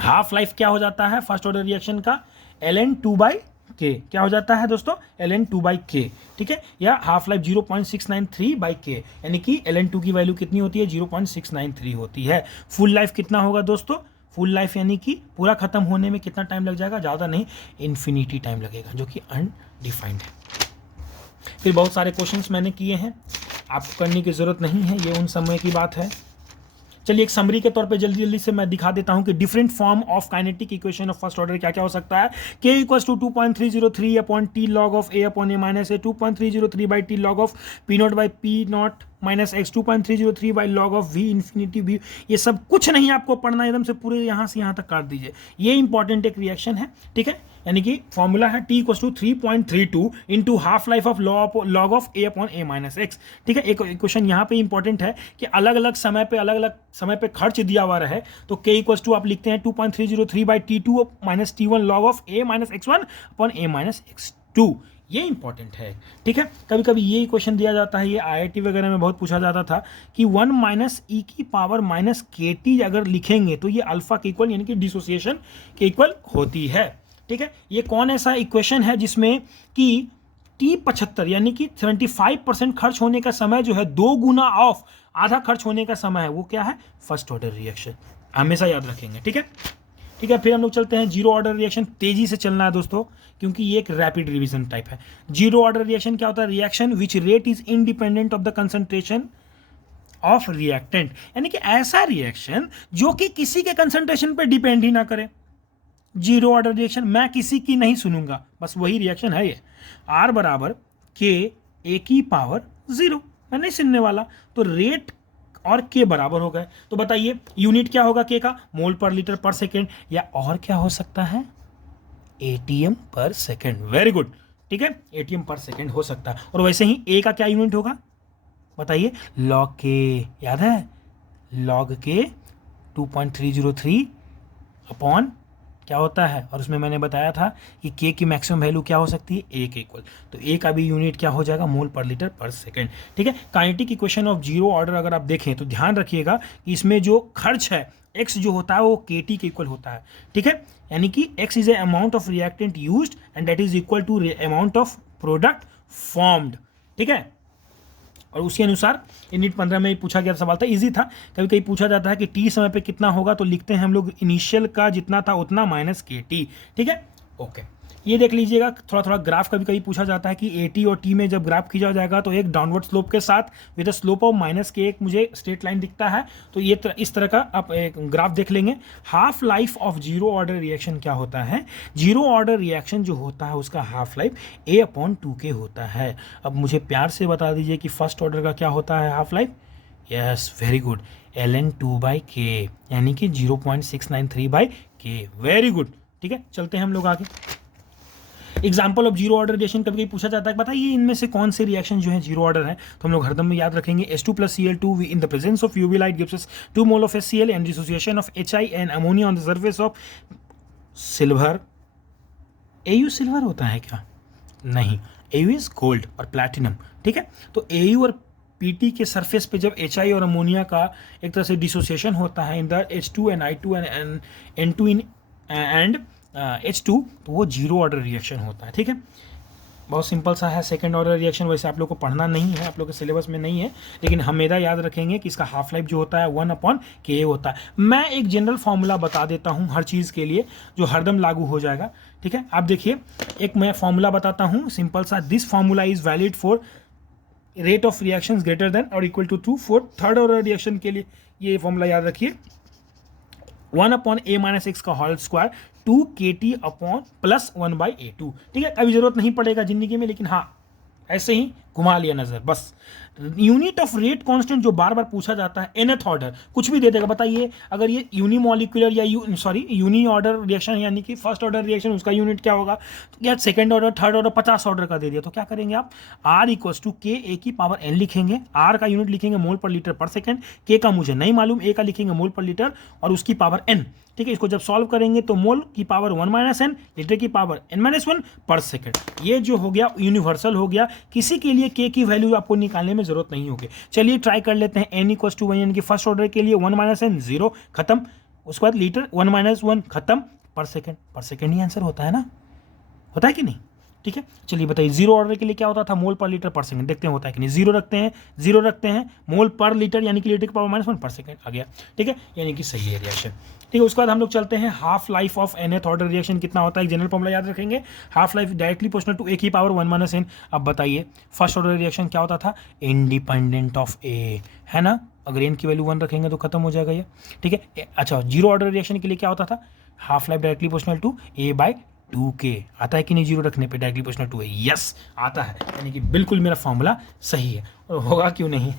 हाफ लाइफ क्या हो जाता है फर्स्ट ऑर्डर रिएक्शन का, ln 2/k क्या हो जाता है दोस्तों, ln 2/k, ठीक है. या हाफ लाइफ 0.693/k, यानी कि ln 2 की वैल्यू कितनी होती है, 0.693 होती है. फुल लाइफ कितना होगा दोस्तों, फुल लाइफ यानी कि पूरा खत्म होने में कितना टाइम लग जाएगा, ज़्यादा नहीं, इन्फिनिटी टाइम लगेगा, जो कि अनडिफाइंड है. फिर बहुत सारे क्वेश्चंस मैंने किए हैं, आपको करने की ज़रूरत नहीं है, ये उन समय की बात है. चलिए एक समरी के तौर पे जल्दी जल्दी से मैं दिखा देता हूं कि different form of kinetic equation of first order क्या क्या हो सकता है. k equals to 2.303 upon T log of A upon A minus A, 2.303 by T log of P nought by P nought minus X, 2.303 by log of V infinity V. ये सब कुछ नहीं आपको पढ़ना, एकदम से पूरे यहाँ से यहाँ तक काट दीजिए. ये इंपॉर्टेंट एक रिएक्शन है, ठीक है. यानी कि फॉर्मूला है T equals to 3.32 into half life of log of A upon A minus X, ठीक है. एक क्वेश्चन यहाँ पे इंपॉर्टेंट है कि अलग अलग समय पे खर्च दिया हुआ रहे, तो k इक्वल्स टू आप लिखते हैं 2.303 by T2 minus T1 log of A minus x one upon A minus x two. ये इंपॉर्टेंट है, ठीक है. कभी कभी ये क्वेश्चन दिया जाता है, ये IIT वगैरह में बहुत पूछा जाता था कि 1 माइनस ई की पावर माइनस के टी अगर लिखेंगे तो ये अल्फा के इक्वल यानी कि डिसोसिएशन के इक्वल होती है, ठीक है. ये कौन ऐसा इक्वेशन है जिसमें कि T75 यानी कि 75% खर्च होने का समय जो है 2 गुना ऑफ आधा खर्च होने का समय है, वो क्या है, फर्स्ट ऑर्डर रिएक्शन. हमेशा याद रखेंगे, ठीक है. ठीक है, फिर हम लोग चलते हैं जीरो ऑर्डर रिएक्शन. तेजी से चलना है दोस्तों, क्योंकि ये एक रैपिड रिवीजन टाइप है. जीरो ऑर्डर रिएक्शन क्या होता है, reaction which rate is independent of the concentration of reactant, यानी कि ऐसा रिएक्शन जो कि किसी के कंसंट्रेशन पर डिपेंड ही ना करे. जीरो ऑर्डर रिएक्शन, मैं किसी की नहीं सुनूंगा, बस वही रिएक्शन है ये. R बराबर के ए की पावर 0, मैं नहीं सुनने वाला, तो रेट और के बराबर हो गए. तो बताइए यूनिट क्या होगा के का, मोल पर लीटर पर सेकेंड, या और क्या हो सकता है, एटीएम पर सेकेंड. वेरी गुड, ठीक है, एटीएम पर सेकेंड हो सकता है. और वैसे ही ए का क्या यूनिट होगा बताइए, लॉग के, याद है, लॉग के 2.303 अपॉन क्या होता है, और उसमें मैंने बताया था कि के की मैक्सिमम वैल्यू क्या हो सकती है, ए के इक्वल. तो ए का भी यूनिट क्या हो जाएगा, मोल पर लीटर पर सेकेंड, ठीक है. Kinetic equation of zero order अगर आप देखें तो ध्यान रखिएगा कि इसमें जो खर्च है एक्स जो होता है वो के टी के इक्वल होता है, ठीक है. यानी कि X is a amount of reactant used and that is equal to amount of product formed, ठीक है. और उसी अनुसार यूनिट 15 में पूछा गया सवाल था, इजी था. कभी कभी पूछा जाता है कि टी समय पे कितना होगा, तो लिखते हैं हम लोग इनिशियल का जितना था उतना माइनस के टी, ठीक है. ओके, ये देख लीजिएगा. थोड़ा थोड़ा ग्राफ कभी कभी पूछा जाता है कि ए टी और टी में जब ग्राफ खींचा जाएगा तो एक डाउनवर्ड स्लोप के साथ with a slope of minus के एक मुझे स्ट्रेट लाइन दिखता है, तो ये इस तरह का आप एक ग्राफ देख लेंगे. Half life of zero order reaction क्या होता है, जीरो ऑर्डर रिएक्शन जो होता है उसका half life a upon 2k होता है. अब मुझे प्यार से बता दीजिए कि फर्स्ट ऑर्डर का क्या होता है half life, yes, very good, Ln2/k यानी कि 0.693/k, वेरी गुड। ठीक है, चलते हैं हम लोग आगे। Example of zero order reaction कभी कभी पूछा जाता है, बताइए इनमें से कौन से रिएक्शन जो है जीरो ऑर्डर है, तो हम लोग हरदम में याद रखेंगे H2 + Cl2 in the presence of UV light gives us 2 mole of HCl and dissociation of HI and ammonia on the surface of silver. AU silver होता है क्या? नहीं, AU इज गोल्ड और प्लैटिनम। ठीक है, तो AU और PT के सरफेस पे जब HI और अमोनिया का एक तरह से डिसोसिएशन होता है in the H2 and I2 and N2 in and H2, तो वो जीरो ऑर्डर रिएक्शन होता है। ठीक है, बहुत सिंपल सा है। सेकंड ऑर्डर रिएक्शन वैसे आप लोग को पढ़ना नहीं है, आप लोग के सिलेबस में नहीं है, लेकिन हमेशा याद रखेंगे कि इसका हाफ लाइफ जो होता है 1/Ka होता है। मैं एक जनरल फॉर्मूला बता देता हूँ हर चीज़ के लिए जो हरदम लागू हो जाएगा। ठीक है, आप देखिए, एक मैं फॉर्मूला बताता हूँ सिंपल सा। This formula is valid for rate of reaction greater than और equal to 2 for third order reaction के लिए। ये फॉर्मूला याद रखिए, 1/A - x का होल स्क्वायर 2kT + 1/A2। ठीक है, कभी जरूरत नहीं पड़ेगा जिंदगी में, लेकिन हाँ ऐसे ही घुमा लिया नजर बस। यूनिट ऑफ रेट कांस्टेंट जो बार बार पूछा जाता है, nth ऑर्डर कुछ भी दे देगा। बताइए अगर ये यूनिमोलिकुलर या यूनी ऑर्डर रिएक्शन यानी कि फर्स्ट ऑर्डर रिएक्शन, उसका यूनिट क्या होगा? तो क्या second order, third order, 50 order का दे दिया, तो क्या करेंगे आप? R = Ka⁴n लिखेंगे। R का यूनिट लिखेंगे मोल पर लीटर पर सेकंड, K का मुझे नहीं मालूम, A का लिखेंगे मोल पर लीटर और उसकी पावर n। ठीक है, इसको जब सॉल्व करेंगे तो मोल की पावर 1 - n, लीटर की पावर n-1 पर सेकंड। ये जो हो गया यूनिवर्सल हो गया, किसी के लिए K की वैल्यू आपको निकालने में जरूरत नहीं होगी। चलिए ट्राई कर लेते हैं। n = 1 यानी कि फर्स्ट ऑर्डर के लिए 1 - n 0 खत्म, उसके बाद लीटर 1 - 1 खत्म, पर सेकंड ही आंसर होता है ना, होता है कि नहीं? ठीक है, चलिए बताइए जीरो ऑर्डर के लिए क्या होता था? मोल पर लीटर पर सेकंड। देखते हैं होता है कि नहीं। जीरो रखते हैं, मोल पर लीटर यानी कि लीटर की पावर -1 पर सेकंड आ गया। ठीक है, यानी कि सही है रिएक्शन। ठीक है, उसके बाद हम लोग चलते हैं half life of nth order reaction कितना होता है। एक जनरल फॉर्मूला याद रखेंगे, half life directly proportional to A की पावर 1 - n। अब बताइए फर्स्ट ऑर्डर रिएक्शन क्या होता था? इंडिपेंडेंट ऑफ A, है ना। अगर n की वैल्यू 1 रखेंगे तो खत्म हो जाएगा ये। ठीक है, अच्छा जीरो ऑर्डर रिएक्शन के लिए क्या होता था? Half life directly proportional to A/2K। आता है कि नहीं जीरो रखने पे directly proportional to A? Yes आता है, यानी कि बिल्कुल मेरा फॉर्मूला सही है, और होगा क्यों नहीं।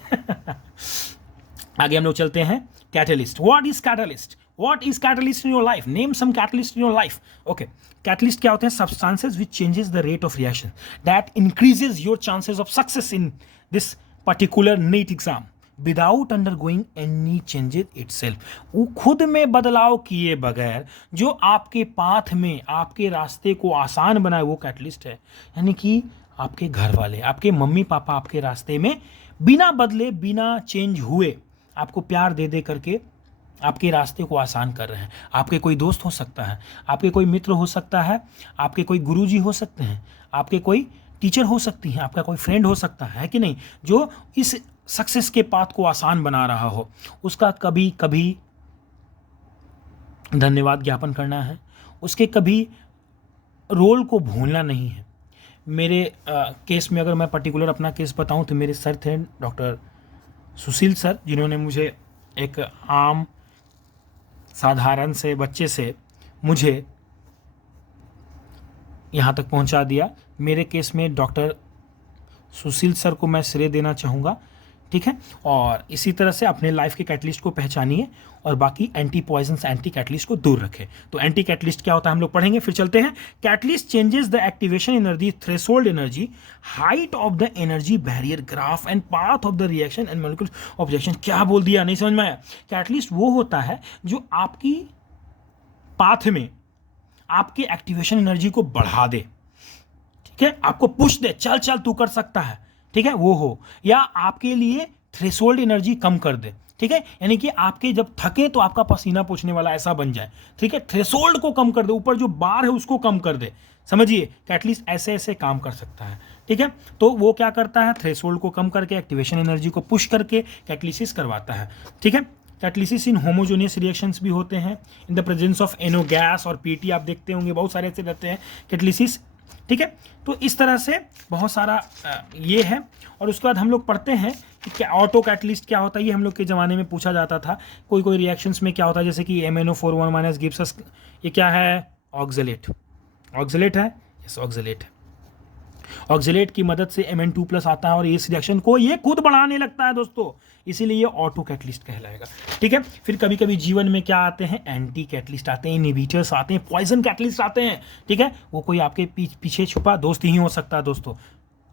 आगे हम लोग चलते हैं। Catalyst, what is catalyst? What is catalyst in your life? Name some catalyst in your life. Okay, catalyst क्या होते हैं? Substances which changes the rate of reaction that increases your chances of success in this particular NEET exam without undergoing any changes itself. वो खुद में बदलाव किए बगैर जो आपके पाथ में, आपके रास्ते को आसान बनाए, वो कैटलिस्ट है। यानी कि आपके घर वाले, आपके मम्मी पापा आपके रास्ते में बिना बदले, बिना चेंज हुए, आपको प्यार दे दे करके आपके रास्ते को आसान कर रहे हैं। आपके कोई दोस्त हो सकता है, आपके कोई मित्र हो सकता है, आपके कोई गुरुजी हो सकते हैं, आपके कोई टीचर हो सकती हैं, आपका कोई फ्रेंड हो सकता है कि नहीं, जो इस सक्सेस के पाथ को आसान बना रहा हो। उसका कभी कभी धन्यवाद ज्ञापन करना है, उसके कभी रोल को भूलना नहीं है। मेरे केस में अगर मैं पर्टिकुलर अपना केस बताऊं तो मेरे सर थे डॉक्टर सुशील सर, जिन्होंने मुझे एक आम साधारण से बच्चे से मुझे यहाँ तक पहुँचा दिया। मेरे केस में डॉक्टर सुशील सर को मैं श्रेय देना चाहूँगा। ठीक है, और इसी तरह से अपने लाइफ के कैटलिस्ट को पहचानिए और बाकी एंटी पॉइजन्स, एंटी कैटलिस्ट को दूर रखें। तो एंटी कैटलिस्ट क्या होता है हम लोग पढ़ेंगे। फिर चलते हैं। Catalyst changes the activation energy, threshold energy, height of the energy barrier graph and path of the reaction and molecules of reaction. क्या बोल दिया, नहीं समझ में आया? कैटलिस्ट वो होता है जो आपकी पाथ में आपके एक्टिवेशन एनर्जी को बढ़ा दे, ठीक है, आपको पुश दे, चल चल तू कर सकता है, ठीक है, वो हो, या आपके लिए थ्रेशोल्ड एनर्जी कम कर दे। ठीक है, यानी कि आपके जब थके तो आपका पसीना पोंछने वाला ऐसा बन जाए। ठीक है, थ्रेशोल्ड को कम कर दे, ऊपर जो बार है उसको कम कर दे। समझिए, कैटलिस्ट ऐसे ऐसे काम कर सकता है। ठीक है, तो वो क्या करता है? थ्रेशोल्ड को कम करके एक्टिवेशन एनर्जी को पुश करके कैटलिसिस करवाता है। ठीक है, कैटलिसिस इन होमोजेनियस रिएक्शंस भी होते हैं in the presence of NO gas और PT। आप देखते होंगे बहुत सारे ऐसे रहते हैं कैटलिसिस। ठीक है, तो इस तरह से बहुत सारा ये है। और उसके बाद हम लोग पढ़ते हैं कि क्या ऑटो कैटलिस्ट क्या होता है। ये हम लोग के ज़माने में पूछा जाता था। कोई रिएक्शंस में क्या होता है, जैसे कि MnO4 गिव्स अस, ये क्या है? ऑक्सलेट। ऑक्सलेट है, यस ऑक्सलेट है। ऑक्सिलेट की मदद से Mn2+ आता है और इस रिएक्शन को ये खुद बढ़ाने लगता है दोस्तों, इसीलिए ये ऑटो कैटलिस्ट कहलाएगा। ठीक है, फिर कभी कभी जीवन में क्या आते हैं, एंटी कैटलिस्ट आते हैं, इनहिबिटर्स आते हैं, पॉइजन कैटलिस्ट आते हैं। ठीक है, वो कोई आपके पीछे छुपा दोस्त ही हो सकता है दोस्तों,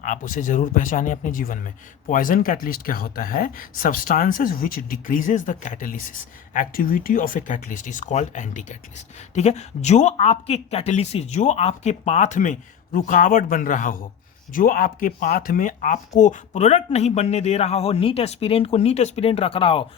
आप उसे जरूर पहचाने अपने जीवन में। पॉइजन कैटलिस्ट क्या होता है, substances which decreases the catalysis activity of a catalyst is called anti catalyst. ठीक है, जो आपके कैटालिसिस, जो आपके पाथ में रुकावट बन रहा हो, जो आपके पाथ में आपको प्रोडक्ट नहीं बनने दे रहा हो, नीट एस्पिरेंट को नीट एस्पिरेंट रख रहा हो,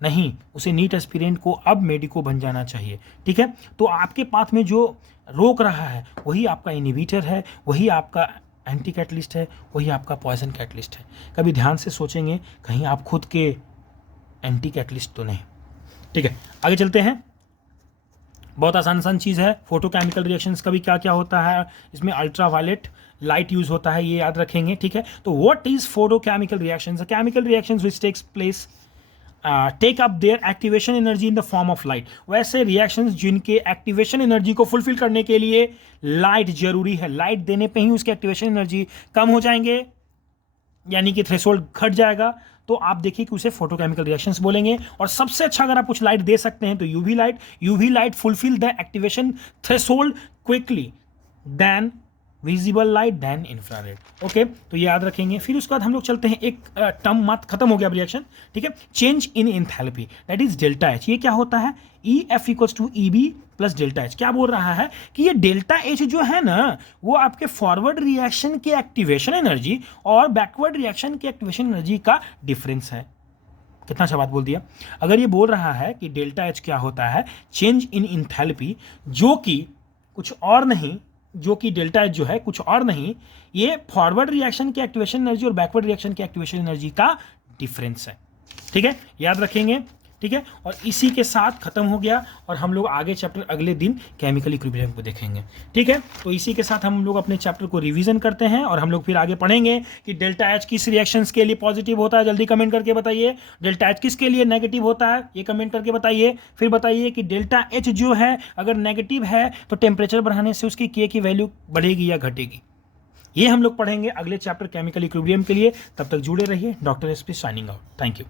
नहीं, उसे नीट एस्पिरेंट को अब मेडिको बन जाना चाहिए। ठीक है, तो आपके पाथ में जो रोक रहा है वही आपका इनहिबिटर है, वही आपका एंटी कैटलिस्ट है, वही आपका पॉइजन कैटलिस्ट है। कभी ध्यान से सोचेंगे कहीं आप खुद के एंटी कैटलिस्ट तो नहीं। ठीक है, आगे चलते हैं। बहुत आसान चीज़ है, फोटोकेमिकल रिएक्शंस का भी क्या क्या होता है, इसमें अल्ट्रावायलेट लाइट यूज होता है, ये याद रखेंगे। ठीक है, तो what is photochemical reactions, chemical reactions which takes place take up their activation energy in the form of light. वैसे रिएक्शंस जिनके एक्टिवेशन एनर्जी को फुलफिल करने के लिए लाइट जरूरी है, लाइट देने पे ही उसके एक्टिवेशन एनर्जी कम हो जाएंगे, यानी कि थ्रेशोल्ड घट जाएगा, तो आप देखिए कि उसे फोटोकेमिकल रिएक्शंस बोलेंगे। और सबसे अच्छा अगर आप कुछ लाइट दे सकते हैं तो UV light. UV light fulfil the activation threshold quickly than visible light than infrared. Okay, तो ये याद रखेंगे। फिर उसके बाद हम लोग चलते हैं, एक टर्म मत खत्म हो गया रिएक्शन। ठीक है, change in enthalpy that is delta H. ये क्या होता है, EF = EB + डेल्टा एच। क्या बोल रहा है कि ये डेल्टा एच जो है ना, वो आपके फॉरवर्ड रिएक्शन के एक्टिवेशन एनर्जी और बैकवर्ड रिएक्शन के एक्टिवेशन एनर्जी का डिफरेंस है। कितना अच्छा बात बोल दिया। अगर ये बोल रहा है कि डेल्टा एच क्या होता है, चेंज इन एंथैल्पी, जो कि कुछ और नहीं, जो कि डेल्टा एच जो है कुछ और नहीं, ये फॉरवर्ड रिएक्शन के एक्टिवेशन एनर्जी और बैकवर्ड रिएक्शन के एक्टिवेशन एनर्जी का डिफरेंस है। ठीक है, याद रखेंगे। ठीक है, और इसी के साथ खत्म हो गया, और हम लोग आगे चैप्टर अगले दिन केमिकल इक्विलिब्रियम को देखेंगे। ठीक है, तो इसी के साथ हम लोग अपने चैप्टर को रिवीजन करते हैं, और हम लोग फिर आगे पढ़ेंगे कि डेल्टा एच किस रिएक्शंस के लिए पॉजिटिव होता है, जल्दी कमेंट करके बताइए। डेल्टा एच किसके लिए नेगेटिव होता है, ये कमेंट करके बताइए। फिर बताइए कि डेल्टा एच जो है अगर नेगेटिव है तो टेम्परेचर बढ़ाने से उसकी के की वैल्यू बढ़ेगी या घटेगी। ये हम लोग पढ़ेंगे अगले चैप्टर केमिकल इक्विलिब्रियम के लिए। तब तक जुड़े रहिए। Doctor SP signing out. Thank you.